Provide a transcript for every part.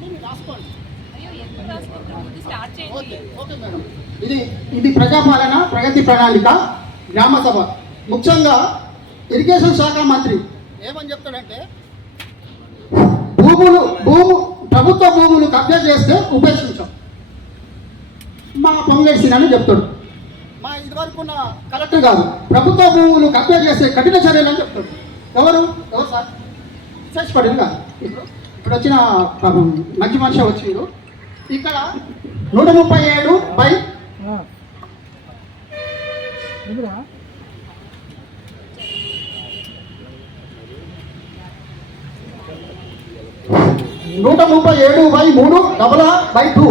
ఉంటే మీరు రాసుకోండి. Okay madam. ఇది ప్రజాపాలన ప్రగతి ప్రణాళిక గ్రామ సభ. ముఖ్యంగా ఇరిగేషన్ శాఖ మంత్రి ఏమని చెప్తాడంటే ప్రభుత్వ భూములు కబ్జా చేస్తే ఉపేక్షించాం మా పొంగేసి అని చెప్తాడు. మా ఇదివరకు ఉన్న కలెక్టర్ కాదు, ప్రభుత్వ భూములు కబ్జా చేస్తే కఠిన చర్యలు అని చెప్తాడు. ఎవరు సార్? విశేషపడింది కాదు. ఇప్పుడు వచ్చిన మంచి మనిషి వచ్చిండు. ఇక్కడ 137 బై 137/3/2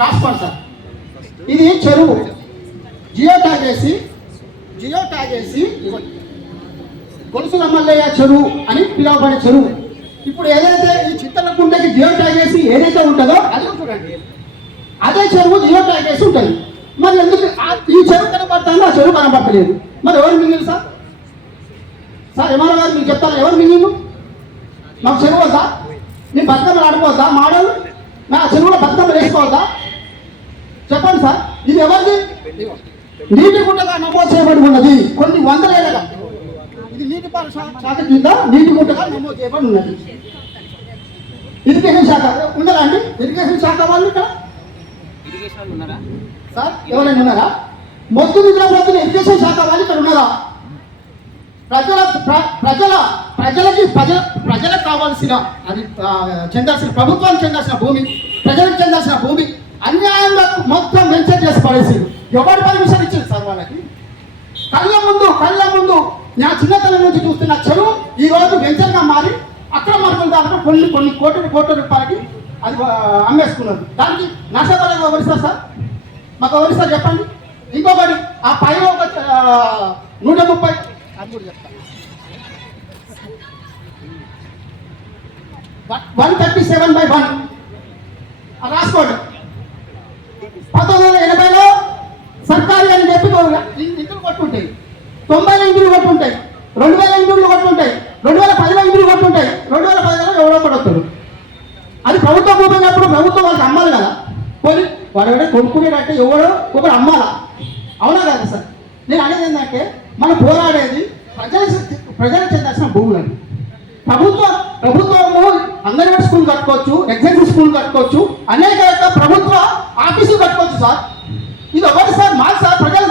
రాసుకోండి సార్. ఇది చెరువు జియో ట్యాగ్ వేసి గొలుసుల మల్లయ్య చెరువు అని పిలువబడే చెరువు. ఇప్పుడు ఏదైతే ఈ చిత్తలకుంటకి జియో ట్యాగ్ వేసి ఏదైతే ఉంటుందో అది చూడండి, అదే చెరువు జియో ట్యాగ్ వేసి ఉంటుంది. మరి ఎందుకు ఈ చెరువు కనబడుతుందో ఆ చెరువు కనబడలేదు? మరి ఎవరు మింగిలు సార్? ఎంఆర్ఓ గారు మీకు చెప్తాను, ఎవరు మింగిలు? మాకు చెరువు వద్దా? నేను బతుకమ్మలు ఆడుకోవద్దా? మాడలు నా చెరువులో బతుకమ్మలు వేసుకోవద్దా? చెప్పండి సార్. ఇది ఎవరిది? నీటి గుంటగా నమోదు చేయబడి ఉన్నది కొన్ని వందల ఏళ్ళగా. ఇది నీటిపారుదల శాఖ కింద నీటి గుంటగా నమోదు చేయబడి ఉన్నది. ఇరిగేషన్ శాఖ ఉన్నారా అండి? ఇరిగేషన్ శాఖ వాళ్ళు ఇక్కడ సార్ ఎవరైనా ఉన్నారా? మొత్తం నిద్రపోతున్న ఇరిగేషన్ శాఖ వాళ్ళు ఇక్కడ ఉన్నారా? ప్రజలకు కావాల్సిన అది చెందాల్సిన ప్రభుత్వానికి చెందాల్సిన భూమి, ప్రజలకు చెందాల్సిన భూమి అన్యాయంగా మొత్తం వెంచర్ చేసి పడేసి ఎవరు పర్మిషన్ ఇచ్చింది సార్ వాళ్ళకి? కళ్ళ ముందు నా చిన్నతనం నుంచి చూస్తున్న చెరువు ఈ రోజు వెంచర్గా మారి అక్రమార్కుల దాకా కొన్ని కోట్ల రూపాయలకి అది అమ్మేసుకున్నారు. దానికి నష్టపరంగా ఎవరిస్తారు సార్? మాకు ఎవరిస్తారు చెప్పండి. ఇంకొకటి ఆ పైన ఒక 130 అది కూడా చెప్తాను. 137/1 రాసుకోండి. 1980లో సర్కారీ అని చెప్పి ఇంటికి కొట్టుంటాయి, 90 ఇంటికి కొట్టుంటాయి, 2000 ఇంటికి కొట్టుంటాయి, 2010లో ఇంటికి కొట్టుంటాయి, 2010లో ఎవరో కొడతారు. అది ప్రభుత్వ భూమైనప్పుడు ప్రభుత్వం వాళ్ళకి అమ్మాలి కదా. పోనీ వాడు కొనుక్కునేటట్టే ఎవడో ఒకడు అమ్మాలా? అవునా కదా సార్? నేను అనేది ఏంటంటే మనం పోరాడేది ప్రజలకు చెందాల్సిన భూములని. ప్రభుత్వము అంగన్వాడీ స్కూల్ కట్టుకోవచ్చు, ఎగ్జాక్టివ్ స్కూల్ కట్టుకోవచ్చు, అనేక ప్రభుత్వ ఆఫీసులు కట్టుకోవచ్చు సార్. ఇది ఒకటి సార్, మాకు సార్ ప్రజలు